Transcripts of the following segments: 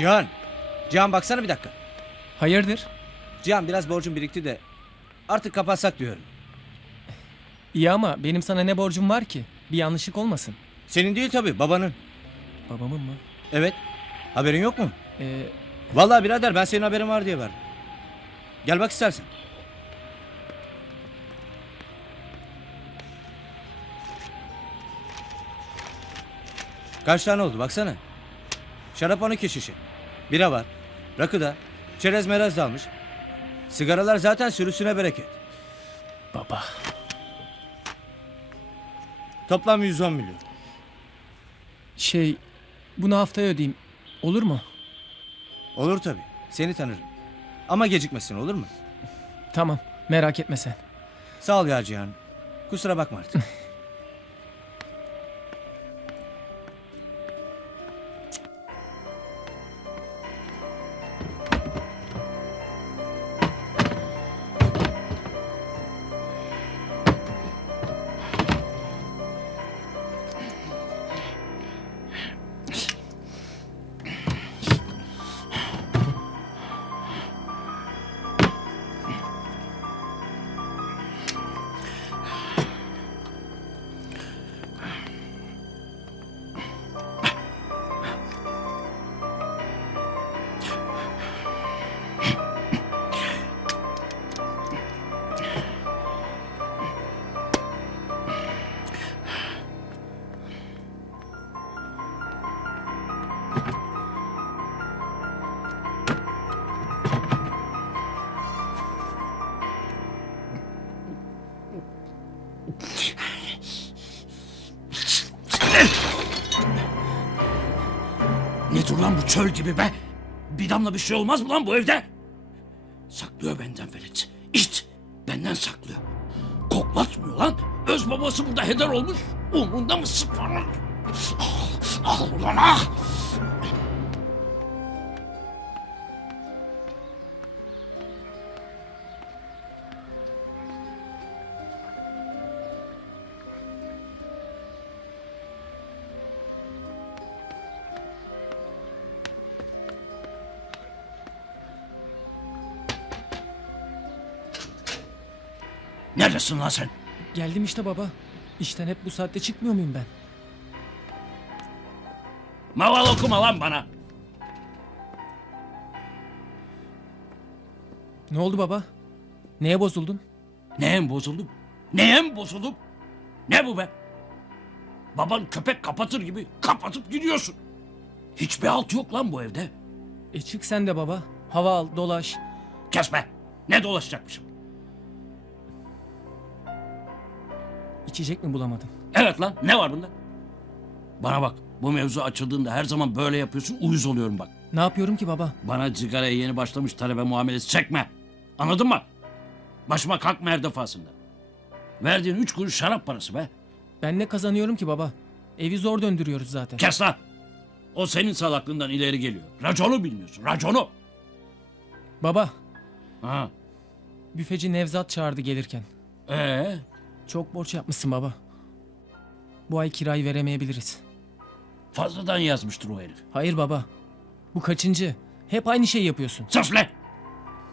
Cihan. Cihan baksana bir dakika. Hayırdır? Cihan biraz borcum birikti de artık kapatsak diyorum. İyi ama benim sana ne borcum var ki? Bir yanlışlık olmasın. Senin değil tabii babanın. Babamın mı? Evet. Haberin yok mu? Ee, Vallahi birader ben senin haberin var diye verdim. Gel bak istersen. Kaç tane oldu baksana. Şarap 12 şişe. Bira var. Rakı da. Çerez merez de almış. Sigaralar zaten sürüsüne bereket. baba. Toplam 110 milyon. Şey, bunu haftaya ödeyeyim. Olur mu? Olur tabii. Seni tanırım. Ama gecikmesin olur mu? Tamam, merak etme sen. Sağ ol ya Cihan. Kusura bakma artık. çöl gibi be? Bir damla bir şey olmaz mı lan bu evde? Saklıyor benden velet. İt benden saklıyor. Koklatmıyor lan. Öz babası burada heder olmuş. Umrunda mı sıfırlık? Al, al ulan ah! Neredesin lan sen? Geldim işte baba. İşten hep bu saatte çıkmıyor muyum ben? Maval okuma lan bana. Ne oldu baba? Neye bozuldun? Neye mi bozuldum? Neye mi bozuldum? Ne bu be? Baban köpek kapatır gibi kapatıp gidiyorsun. Hiçbir alt yok lan bu evde. E çık sen de baba. Hava al, dolaş. Kesme. Ne dolaşacakmışım? İçecek mi bulamadın? Evet lan ne var bunda? Bana bak bu mevzu açıldığında her zaman böyle yapıyorsun uyuz oluyorum bak. Ne yapıyorum ki baba? Bana sigaraya yeni başlamış talebe muamelesi çekme. Anladın mı? Başıma kalkma her defasında. Verdiğin üç kuruş şarap parası be. Ben ne kazanıyorum ki baba? Evi zor döndürüyoruz zaten. Kes lan. O senin salaklığından ileri geliyor. Raconu bilmiyorsun. Raconu. Baba, Ha. büfeci Nevzat çağırdı gelirken. Ee, Çok borç yapmışsın baba. Bu ay kirayı veremeyebiliriz. fazladan yazmıştır o herif. Hayır baba. Bu kaçıncı? Hep aynı şey yapıyorsun. Sus lan.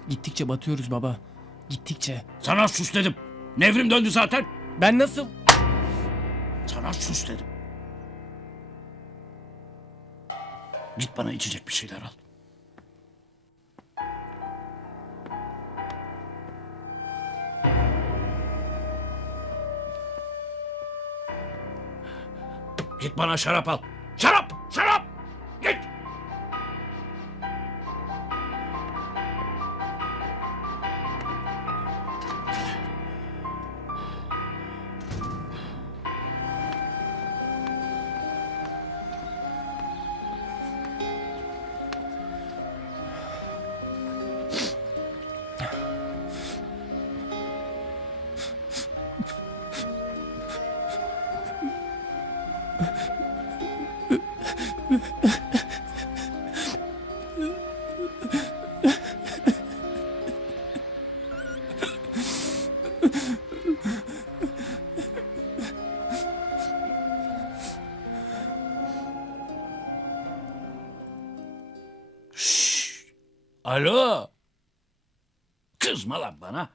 Gittikçe batıyoruz baba. Gittikçe. Sana sus dedim. Nevrim döndü zaten. Ben nasıl... Sana sus dedim. Git bana içecek bir şeyler al. Git bana şarap al. Şarap! Alo. Kızma lan bana.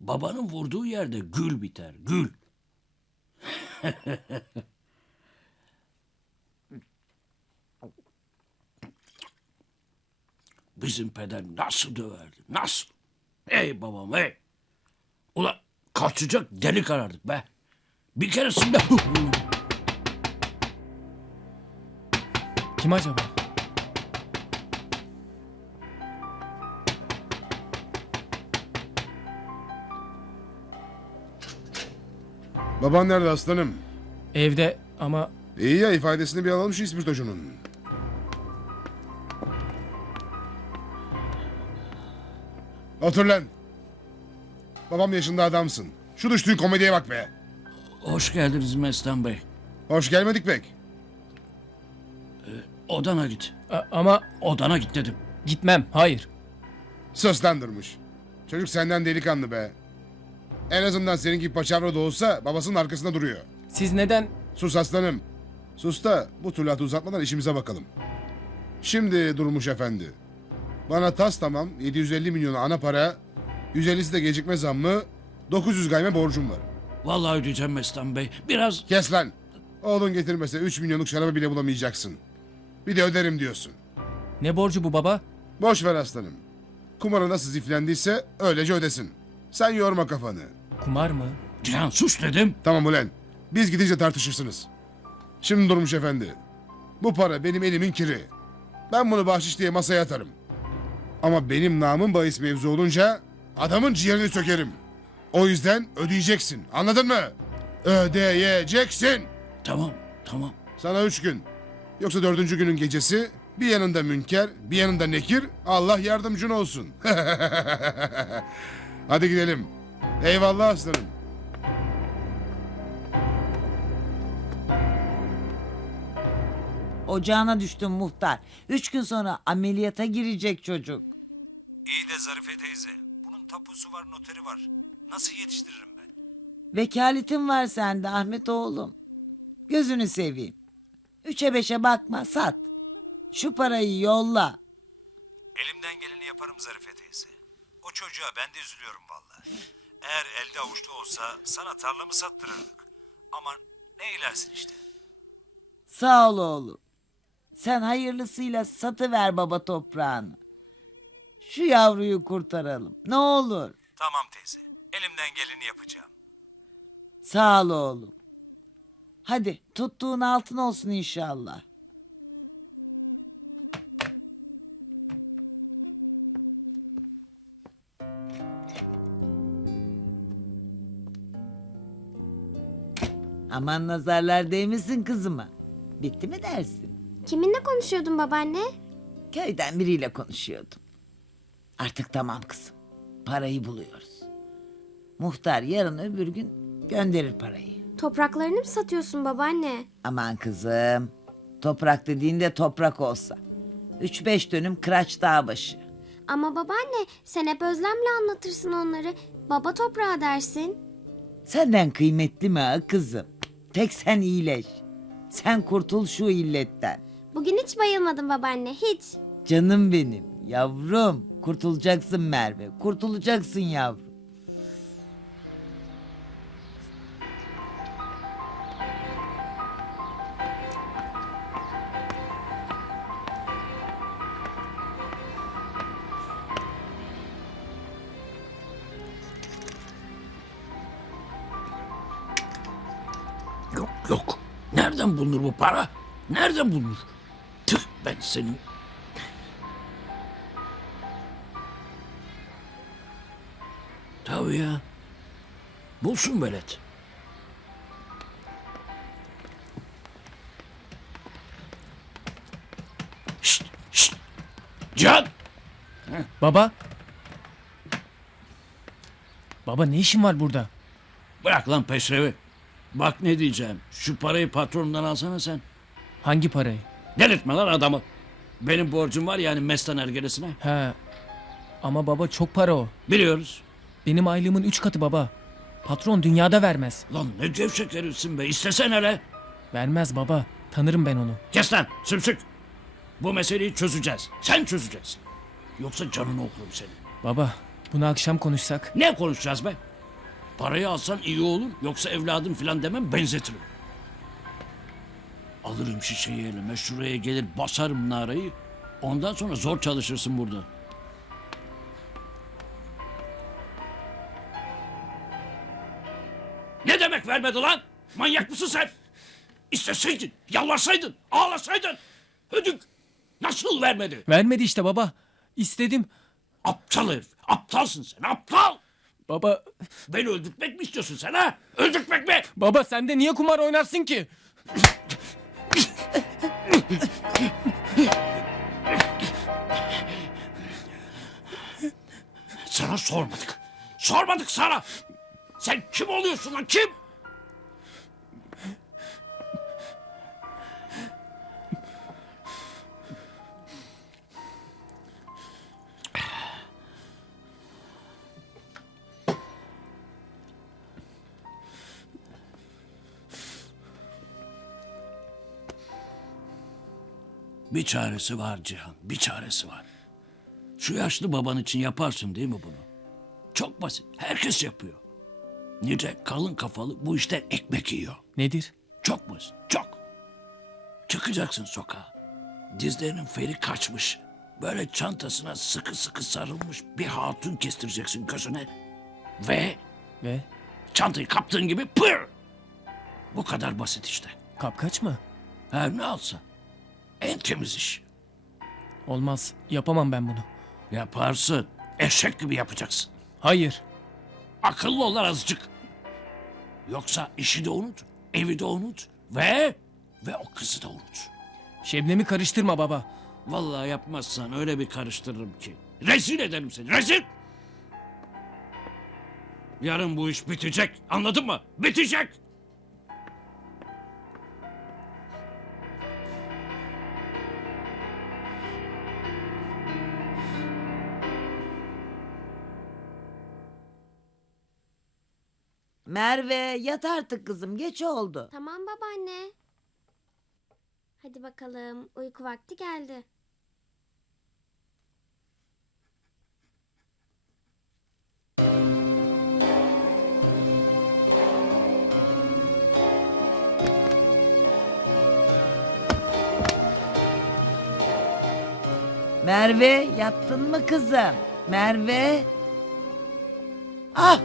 Babanın vurduğu yerde gül biter, gül. Bizim peder nasıl döverdi, nasıl? Ey babam ey. Ulan kaçacak delik arardık be. Bir keresinde... Kim acaba? Baban nerede aslanım? Evde ama İyi ya ifadesini bir alalım şu İspirtocu'nun. Otur lan. Babam yaşında adamsın. Şu düştüğün komediye bak be. Hoş geldiniz Mestan Bey. Hoş gelmedik pek. Odana git. a- ama Odana git dedim. gitmem. Hayır. Sıslandırmış. Çocuk senden delikanlı be. En azından senin gibi paçavra da olsa babasının arkasında duruyor. Siz neden Sus aslanım. Sus da bu tülatı uzatmadan işimize bakalım. Şimdi Durmuş Efendi. Bana tas tamam 750 milyonu ana para, 150'si de gecikme zammı, 900 gayme borcum var. Vallahi ödeyeceğim Mestan Bey. Biraz Kes lan. Oğlun getirmese 3 milyonluk şarabı bile bulamayacaksın. Bir de öderim diyorsun. ne borcu bu baba? Boş ver aslanım. Kumara nasıl ziflendiyse öylece ödesin. Sen yorma kafanı. Kumar mı? Cihan sus dedim. Tamam ulan. Biz gidince tartışırsınız. Şimdi Durmuş Efendi. Bu para benim elimin kiri. Ben bunu bahşiş diye masaya atarım. Ama benim namım bahis mevzu olunca adamın ciğerini sökerim. O yüzden ödeyeceksin. Anladın mı? Ödeyeceksin. Tamam tamam. Sana üç gün. Yoksa dördüncü günün gecesi bir yanında münker, bir yanında nekir. Allah yardımcın olsun. Hadi gidelim. Eyvallah aslanım. Ocağına düştüm muhtar. Üç gün sonra ameliyata girecek çocuk. İyi de Zarife teyze. Bunun tapusu var, noteri var. Nasıl yetiştiririm ben? Vekaletin var sende Ahmet oğlum. Gözünü seveyim. Üçe beşe bakma sat. Şu parayı yolla. Elimden geleni yaparım Zarife teyze. O çocuğa ben de üzülüyorum vallahi. Eğer elde avuçta olsa sana tarlamı sattırırdık. Ama ne eylersin işte. Sağ ol oğlum. Sen hayırlısıyla satıver baba toprağını. Şu yavruyu kurtaralım. Ne olur. Tamam teyze. Elimden geleni yapacağım. Sağ ol oğlum. Hadi tuttuğun altın olsun inşallah. Aman nazarlar değmesin kızıma. Bitti mi dersin? Kiminle konuşuyordun babaanne? Köyden biriyle konuşuyordum. Artık tamam kızım. Parayı buluyoruz. Muhtar yarın öbür gün gönderir parayı. Topraklarını mı satıyorsun babaanne? Aman kızım. Toprak dediğinde toprak olsa. Üç beş dönüm kıraç dağ başı. Ama babaanne sen hep özlemle anlatırsın onları. Baba toprağı dersin. Senden kıymetli mi ha kızım? Tek sen iyileş. Sen kurtul şu illetten. Bugün hiç bayılmadım babaanne hiç. Canım benim, yavrum. Kurtulacaksın Merve. Kurtulacaksın yavrum. Para? Nereden bulunur? Tüh ben senin. Tabii ya. Bulsun velet. Şşt şşt. Cihan. Baba? Baba ne işin var burada? Bırak lan peşrevi. Bak ne diyeceğim. Şu parayı patronundan alsana sen. Hangi parayı? Delirtme lan adamı. Benim borcum var yani Mestan ergenesine. He. Ama baba çok para o. Biliyoruz. Benim aylığımın üç katı baba. Patron dünyada vermez. Lan ne gevşek herifsin be. İstesen hele. Vermez baba. Tanırım ben onu. Kes lan sümsük. Bu meseleyi çözeceğiz. Sen çözeceksin. Yoksa canını okurum senin. Baba bunu akşam konuşsak. Ne konuşacağız be? Parayı alsan iyi olur yoksa evladım filan demem benzetirim. Alırım şişeyi elime şuraya gelir basarım narayı. Ondan sonra zor çalışırsın burada. Ne demek vermedi lan? Manyak mısın sen? İsteseydin, yalvarsaydın, ağlasaydın. Hödük. Nasıl vermedi? Vermedi işte baba. İstedim. Aptal herif. Aptalsın sen aptal. Baba Beni öldürtmek mi istiyorsun sen ha? Öldürtmek mi? baba sen de niye kumar oynarsın ki? Sana sormadık. Sormadık sana. Sen kim oluyorsun lan kim? Bir çaresi var Cihan, bir çaresi var. Şu yaşlı baban için yaparsın değil mi bunu? Çok basit, herkes yapıyor. Nice kalın kafalı bu işten ekmek yiyor. Nedir? Çok basit, çok. Çıkacaksın sokağa. Dizlerinin feri kaçmış. Böyle çantasına sıkı sıkı sarılmış bir hatun kestireceksin gözüne. Ve Ve çantayı kaptığın gibi pır! Bu kadar basit işte. kapkaç mı? Her ne alsa. En temiz iş. Olmaz. Yapamam ben bunu. Yaparsın. Eşek gibi yapacaksın. Hayır. Akıllı ol lan azıcık. Yoksa işi de unut, evi de unut ve ve o kızı da unut. Şebnem'i karıştırma baba. Vallahi yapmazsan öyle bir karıştırırım ki. Rezil ederim seni, rezil! Yarın bu iş bitecek, anladın mı? Bitecek! Merve yat artık kızım geç oldu. Tamam babaanne. Hadi bakalım uyku vakti geldi. Merve yattın mı kızım? Merve. Ah!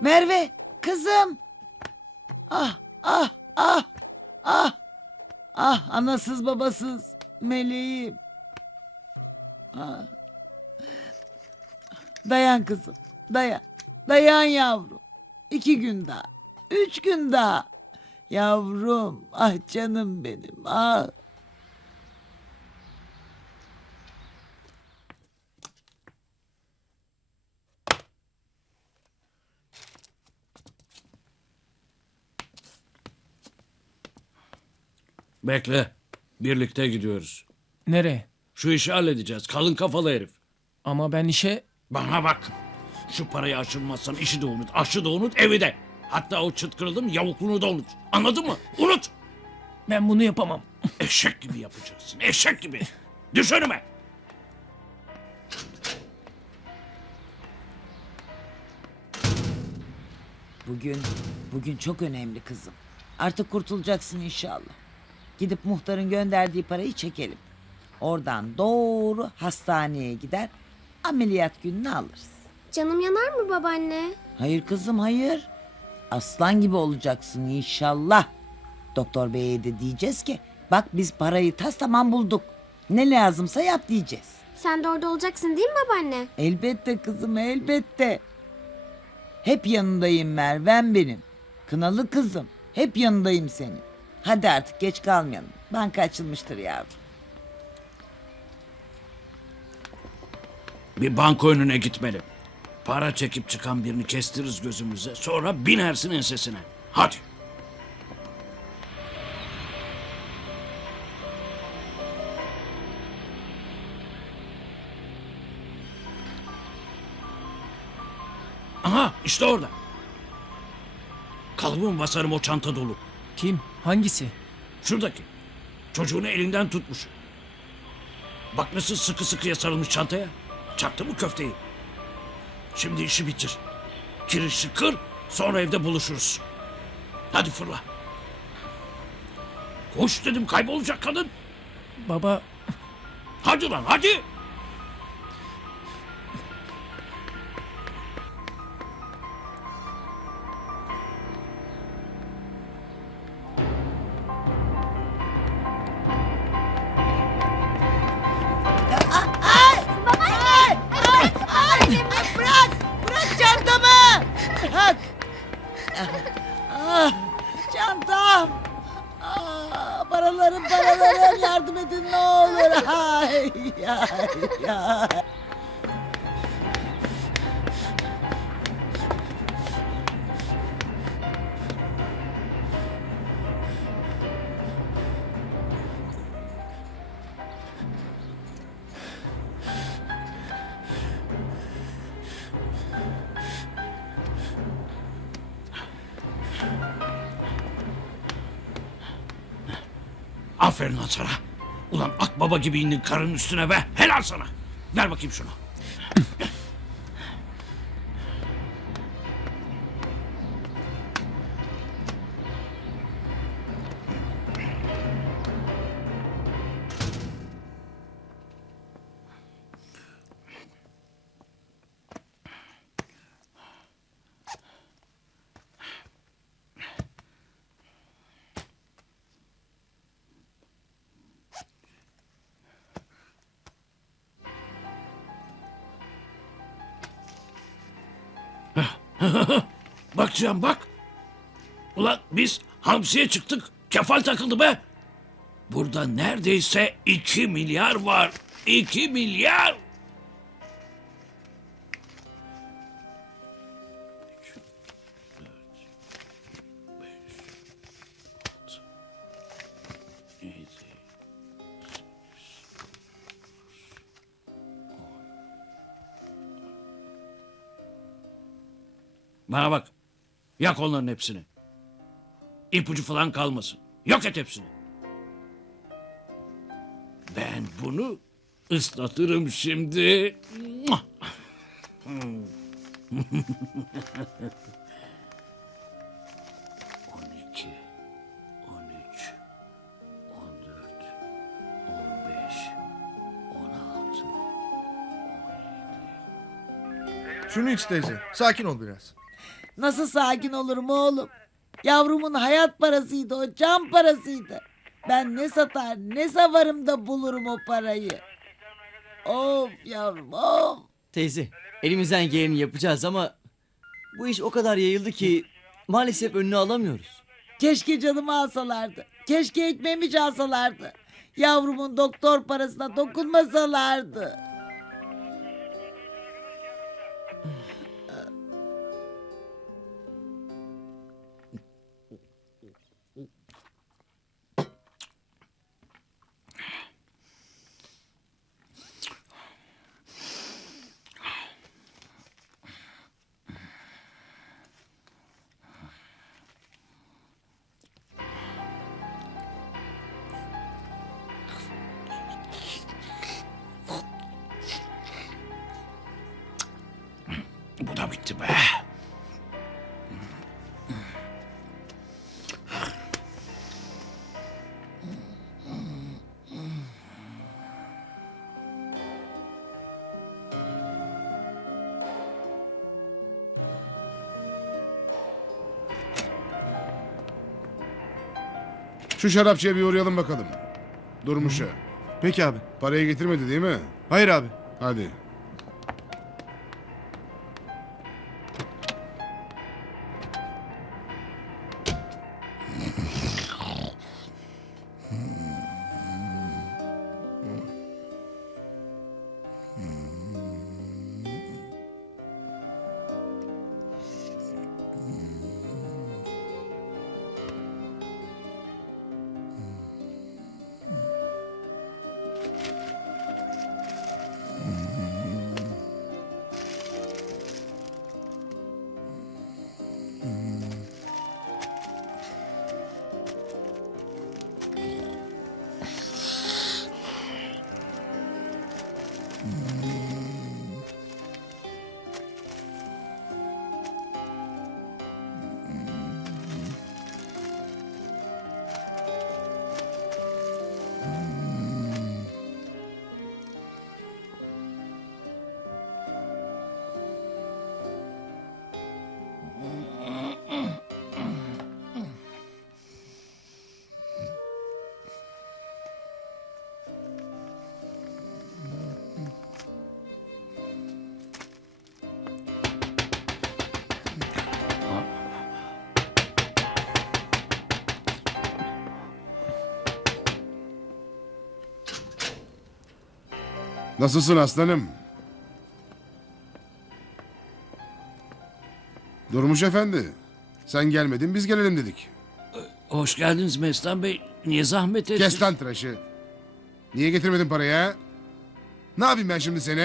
Merve kızım. Ah ah ah ah. Ah anasız babasız meleğim. Ah. Dayan kızım dayan. Dayan yavrum. İki gün daha. Üç gün daha. Yavrum ah canım benim ah. Bekle, birlikte gidiyoruz. Nereye? Şu işi halledeceğiz, kalın kafalı herif. Ama ben işe... Bana bak, şu parayı aşırmazsan işi de unut, aşı da unut, evi de. Hatta o çıt kırıldım yavukluğunu da unut. Anladın mı? Unut! Ben bunu yapamam. Eşek gibi yapacaksın, eşek gibi. Düş önüme! Bugün, bugün çok önemli kızım. Artık kurtulacaksın inşallah. Gidip muhtarın gönderdiği parayı çekelim. Oradan doğru hastaneye gider, ameliyat gününü alırız. Canım yanar mı babaanne? Hayır kızım hayır. Aslan gibi olacaksın inşallah. Doktor beye de diyeceğiz ki bak biz parayı tas tamam bulduk. Ne lazımsa yap diyeceğiz. Sen de orada olacaksın değil mi babaanne? Elbette kızım elbette. Hep yanındayım Mervem benim. Kınalı kızım. Hep yanındayım senin. Hadi artık geç kalmayalım. Banka açılmıştır yavrum. Bir banka önüne gitmeli. Para çekip çıkan birini kestiririz gözümüze. Sonra binersin ensesine. Hadi. Aha işte orada. Kalıbımı basarım o çanta dolu. Kim? Hangisi? Şuradaki. Çocuğunu elinden tutmuş. Bak nasıl sıkı sıkıya sarılmış çantaya. Çaktı mı köfteyi? Şimdi işi bitir. Kirişi kır sonra evde buluşuruz. Hadi fırla. Koş dedim kaybolacak kadın. Baba Hadi lan hadi. Ah, çantam! Ah, paralarım paralarım yardım edin ne olur. Ay, ay, ay. Aferin lan sana. Ulan akbaba gibi indin karın üstüne be. Helal sana. Ver bakayım şunu. Bak Cihan bak. Ulan biz hamsiye çıktık. Kefal takıldı be. Burada neredeyse iki milyar var. İki milyar. Bana bak. Yak onların hepsini. İpucu falan kalmasın. Yok et hepsini. Ben bunu ıslatırım şimdi. On iki, on üç, on dört, on beş, on altı, on yedi. Şunu iç teyze. Sakin ol biraz. Nasıl sakin olurum oğlum? Yavrumun hayat parasıydı o can parasıydı. Ben ne satar ne savarım da bulurum o parayı. Of yavrum of. Teyze, elimizden geleni yapacağız ama bu iş o kadar yayıldı ki maalesef önünü alamıyoruz. Keşke canımı alsalardı. Keşke ekmeğimi çalsalardı. Yavrumun doktor parasına dokunmasalardı. Bitti be. Şu şarapçıya bir uğrayalım bakalım. Durmuş'a. Peki abi. Parayı getirmedi değil mi? Hayır abi. Hadi. Mm-hmm. Nasılsın aslanım? Durmuş efendi. Sen gelmedin biz gelelim dedik. Hoş geldiniz Mestan Bey. Niye zahmet ettiniz? Kes lan tıraşı. Niye getirmedin parayı ha? Ne yapayım ben şimdi seni?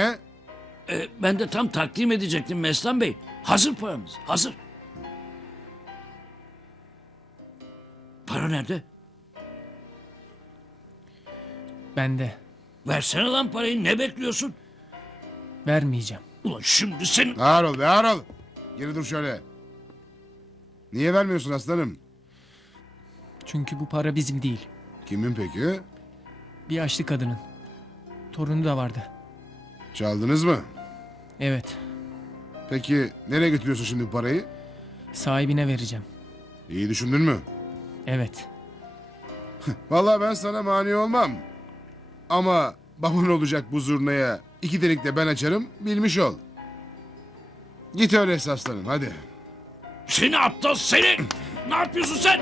Ee, ben de tam takdim edecektim Mestan Bey. Hazır paramız, hazır. Para nerede? Bende. Versene lan parayı, ne bekliyorsun? Vermeyeceğim. Ulan şimdi senin... Ağır ol be ağır ol. Geri dur şöyle. Niye vermiyorsun aslanım? Çünkü bu para bizim değil. Kimin peki? Bir yaşlı kadının. Torunu da vardı. Çaldınız mı? Evet. Peki nereye götürüyorsun şimdi bu parayı? Sahibine vereceğim. İyi düşündün mü? Evet. Vallahi ben sana mani olmam. Ama babun olacak bu zurnaya iki delik de ben açarım bilmiş ol. Git öyle aslanım hadi. Seni aptal seni! Ne yapıyorsun sen?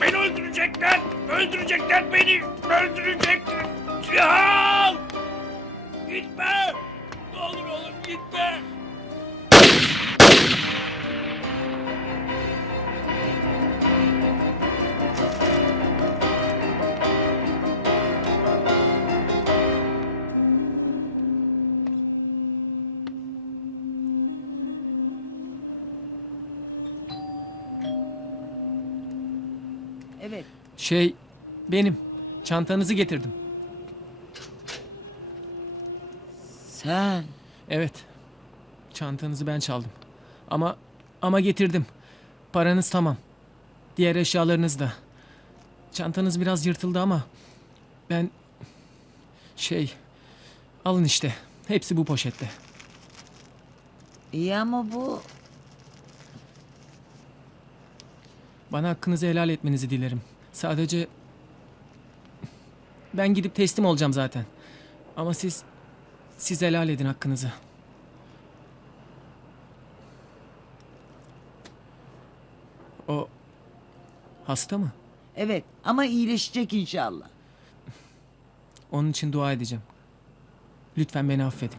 Beni öldürecekler! Öldürecekler beni! Öldürecekler! Cihan! Gitme! Ne olur oğlum gitme! Şey benim. Çantanızı getirdim. Sen. Evet. Çantanızı ben çaldım. Ama ama getirdim. Paranız tamam. Diğer eşyalarınız da. Çantanız biraz yırtıldı ama ben şey alın işte. Hepsi bu poşette. İyi ama bu Bana hakkınızı helal etmenizi dilerim. Sadece ben gidip teslim olacağım zaten. Ama siz siz helal edin hakkınızı. O hasta mı? evet ama iyileşecek inşallah. Onun için dua edeceğim. Lütfen beni affedin.